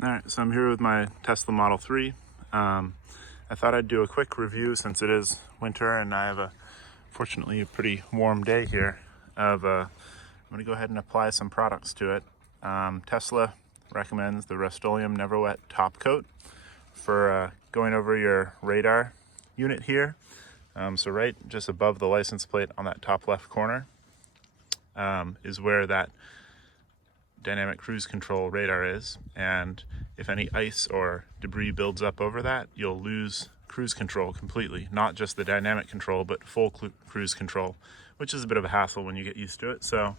All right, so I'm here with my Tesla Model 3. I thought I'd do a quick review since it is winter and I have fortunately a pretty warm day here. I'm gonna go ahead and apply some products to it. Tesla recommends the Rustoleum Never Wet Top Coat for going over your radar unit here. So right just above the license plate on that top left corner is where that dynamic cruise control radar is, and if any ice or debris builds up over that, you'll lose cruise control completely, not just the dynamic control but full cruise control, which is a bit of a hassle when you get used to it. So I'm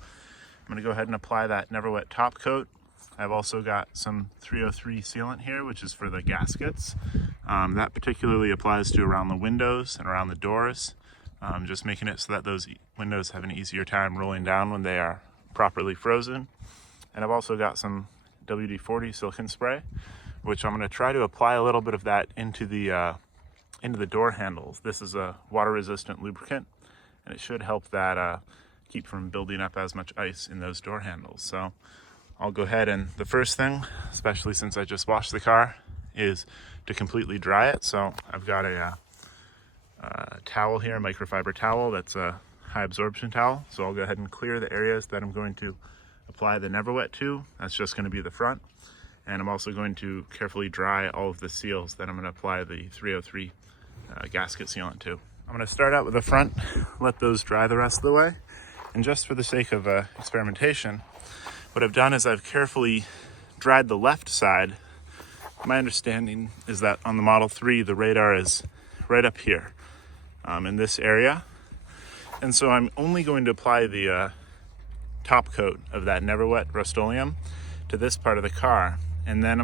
going to go ahead and apply that Never Wet top coat. I've also got some 303 sealant here, which is for the gaskets. That particularly applies to around the windows and around the doors, just making it so that those windows have an easier time rolling down when they are properly frozen. And I've also got some WD-40 silicone spray, which I'm going to try to apply a little bit of that into the door handles. This is a water-resistant lubricant, and it should help that keep from building up as much ice in those door handles. So I'll go ahead, and the first thing, especially since I just washed the car, is to completely dry it. So I've got a towel here, a microfiber towel that's a high absorption towel. So I'll go ahead and clear the areas that I'm going to apply the Never Wet to. That's just going to be the front. And I'm also going to carefully dry all of the seals that I'm going to apply the 303 gasket sealant to. I'm going to start out with the front, let those dry the rest of the way. And just for the sake of experimentation, what I've done is I've carefully dried the left side. My understanding is that on the Model 3, the radar is right up here in this area. And so I'm only going to apply the top coat of that Never Wet Rustoleum to this part of the car, and then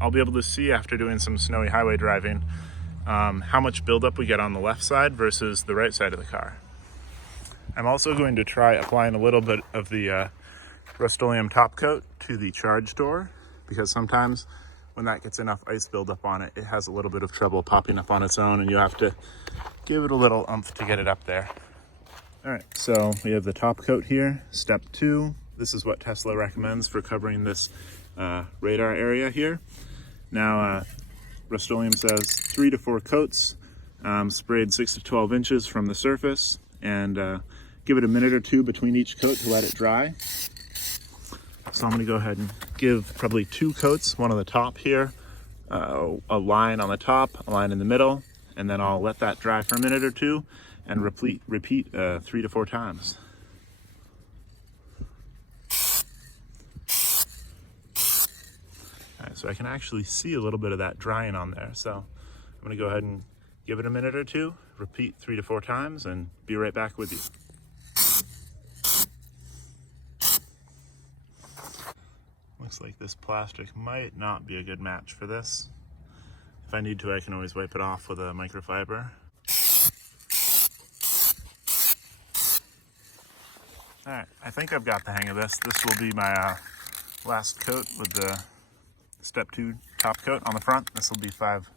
I'll be able to see after doing some snowy highway driving how much buildup we get on the left side versus the right side of the car. I'm also going to try applying a little bit of the Rustoleum top coat to the charge door, because sometimes when that gets enough ice buildup on it, it has a little bit of trouble popping up on its own, and you have to give it a little oomph to get it up there. All right, so we have the top coat here. Step 2, this is what Tesla recommends for covering this radar area here. Now, Rustoleum says 3 to 4 coats, sprayed 6 to 12 inches from the surface, and give it a minute or two between each coat to let it dry. So I'm gonna go ahead and give probably 2 coats, one on the top here, a line on the top, a line in the middle, and then I'll let that dry for a minute or two and repeat 3 to 4 times. All right, so I can actually see a little bit of that drying on there. So I'm gonna go ahead and give it a minute or two, repeat 3 to 4 times, and be right back with you. Looks like this plastic might not be a good match for this. If I need to, I can always wipe it off with a microfiber. All right, I think I've got the hang of this. This will be my last coat with the step 2 top coat on the front. This will be 5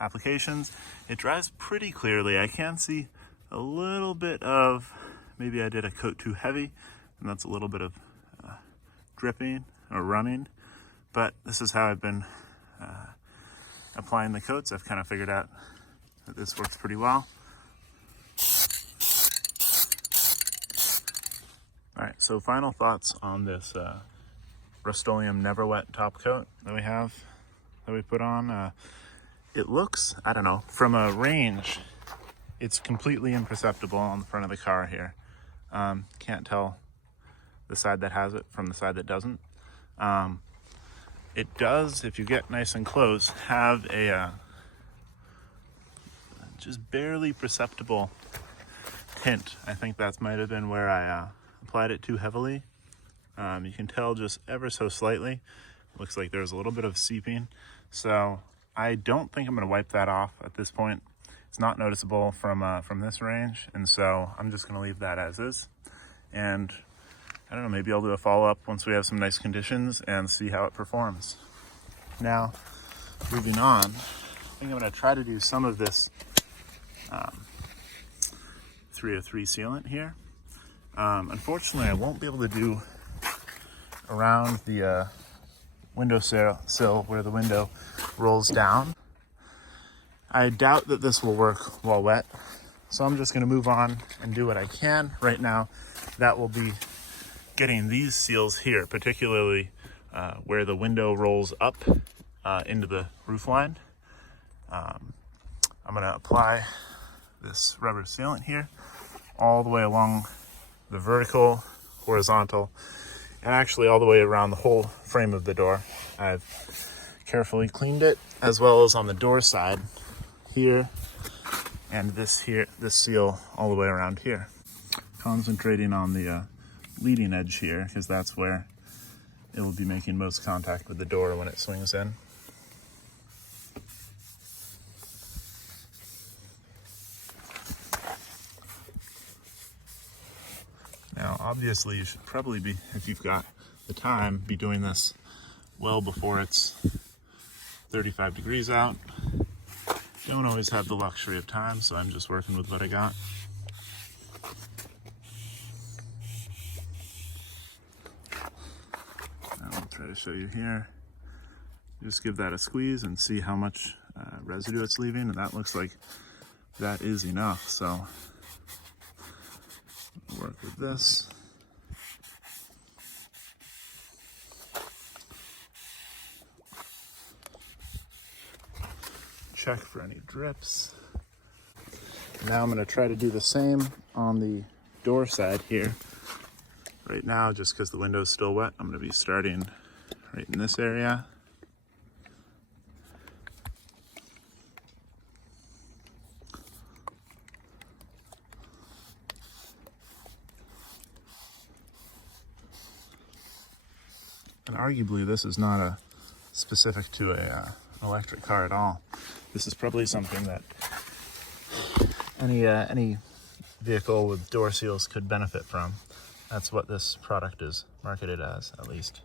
applications. It dries pretty clearly. I can see a little bit of, maybe I did a coat too heavy, and that's a little bit of dripping or running, but this is how I've been applying the coats. I've kind of figured out that this works pretty well. All right, so final thoughts on this Rustoleum Never Wet top coat that we put on. It looks, I don't know, from a range, it's completely imperceptible on the front of the car here. Can't tell the side that has it from the side that doesn't. It does, if you get nice and close, have a just barely perceptible tint. I think that might have been where I applied it too heavily. You can tell just ever so slightly. Looks like there's a little bit of seeping. So I don't think I'm going to wipe that off at this point. It's not noticeable from this range, and so I'm just going to leave that as is. And I don't know, maybe I'll do a follow-up once we have some nice conditions and see how it performs. Now, moving on, I think I'm going to try to do some of this 303 sealant here. Unfortunately, I won't be able to do around the windowsill where the window rolls down. I doubt that this will work while wet, so I'm just going to move on and do what I can. Right now, that will be getting these seals here, particularly where the window rolls up into the roof line. I'm going to apply this rubber sealant here all the way along the vertical, horizontal, and actually all the way around the whole frame of the door. I've carefully cleaned it, as well as on the door side here, and this seal all the way around here. Concentrating on the leading edge here, because that's where it will be making most contact with the door when it swings in. Now, obviously, you should probably be, if you've got the time, be doing this well before it's 35 degrees out. Don't always have the luxury of time, so I'm just working with what I got. Now I'll try to show you here. Just give that a squeeze and see how much residue it's leaving, and that looks like that is enough, so work with this. Check for any drips. Now I'm going to try to do the same on the door side here. Right now, just because the window is still wet, I'm going to be starting right in this area. And arguably, this is not specific to an electric car at all. This is probably something that any vehicle with door seals could benefit from. That's what this product is marketed as, at least.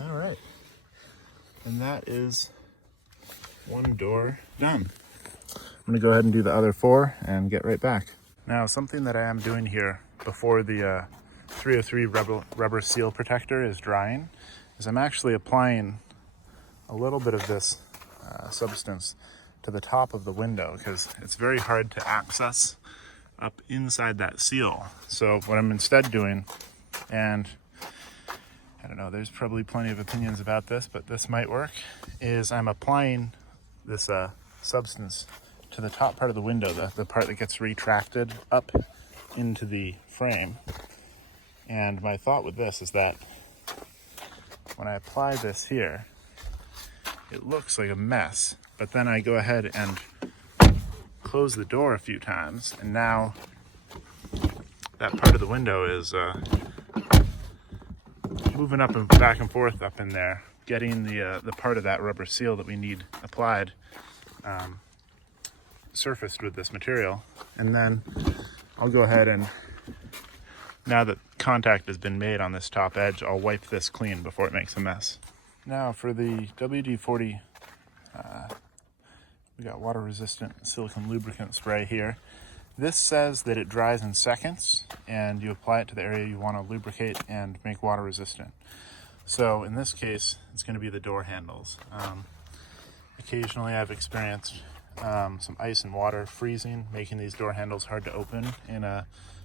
All right, and that is one door done. I'm gonna go ahead and do the other 4 and get right back. Now, something that I am doing here before the 303 rubber seal protector is drying is I'm actually applying a little bit of this substance to the top of the window, because it's very hard to access up inside that seal. So what I'm instead doing, and I don't know, there's probably plenty of opinions about this, but this might work, is I'm applying this substance to the top part of the window, the part that gets retracted up into the frame. And my thought with this is that when I apply this here, it looks like a mess, but then I go ahead and close the door a few times, and now that part of the window is moving up and back and forth up in there, getting the part of that rubber seal that we need applied surfaced with this material. And then I'll go ahead and, now that contact has been made on this top edge, I'll wipe this clean before it makes a mess. Now for the WD-40, we got water resistant silicone lubricant spray here. This says that it dries in seconds, and you apply it to the area you want to lubricate and make water resistant. So in this case, it's going to be the door handles. Occasionally I've experienced some ice and water freezing, making these door handles hard to open in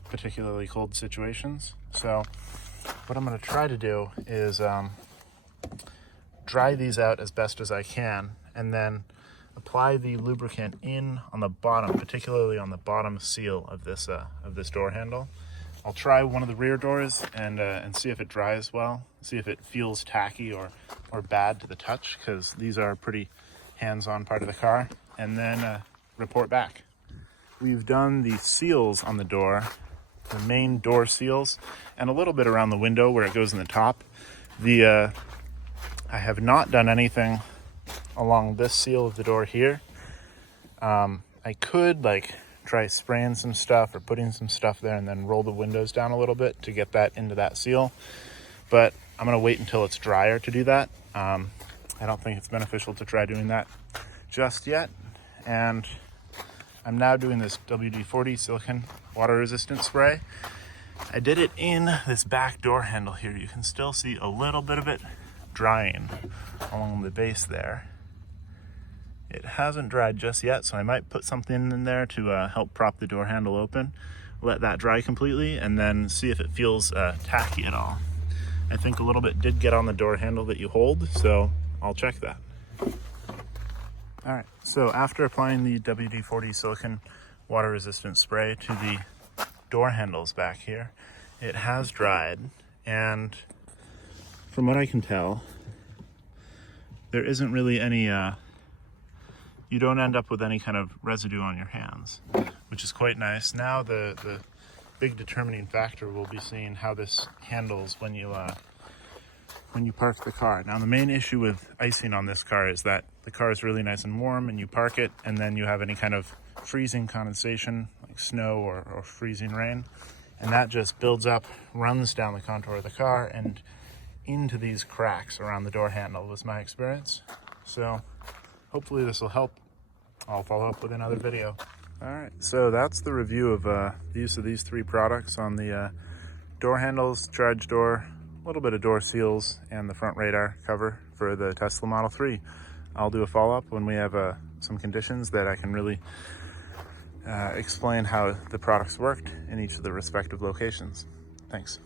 particularly cold situations. So what I'm going to try to do is dry these out as best as I can, and then apply the lubricant in on the bottom, particularly on the bottom seal of this door handle. I'll try one of the rear doors and see if it dries well, see if it feels tacky or bad to the touch, because these are a pretty hands-on part of the car, and then report back. We've done the seals on the door, the main door seals, and a little bit around the window where it goes in the top. I have not done anything along this seal of the door here. I could try spraying some stuff or putting some stuff there and then roll the windows down a little bit to get that into that seal, but I'm gonna wait until it's drier to do that. I don't think it's beneficial to try doing that just yet. And I'm now doing this WD-40 silicone water resistant spray. I did it in this back door handle here. You can still see a little bit of it drying along the base there. It hasn't dried just yet, so I might put something in there to help prop the door handle open, let that dry completely, and then see if it feels tacky at all. I think a little bit did get on the door handle that you hold, so I'll check that. All right, so after applying the WD-40 silicone water resistant spray to the door handles back here, it has dried, and from what I can tell, there isn't really any, you don't end up with any kind of residue on your hands, which is quite nice. Now the big determining factor will be seeing how this handles when you park the car. Now the main issue with icing on this car is that the car is really nice and warm and you park it and then you have any kind of freezing condensation like snow or freezing rain, and that just builds up, runs down the contour of the car and into these cracks around the door handle was my experience. So hopefully this will help. I'll follow up with another video. All right, so that's the review of the use of these 3 products on the door handles, charge door, a little bit of door seals, and the front radar cover for the Tesla Model 3. I'll do a follow-up when we have some conditions that I can really explain how the products worked in each of the respective locations. Thanks.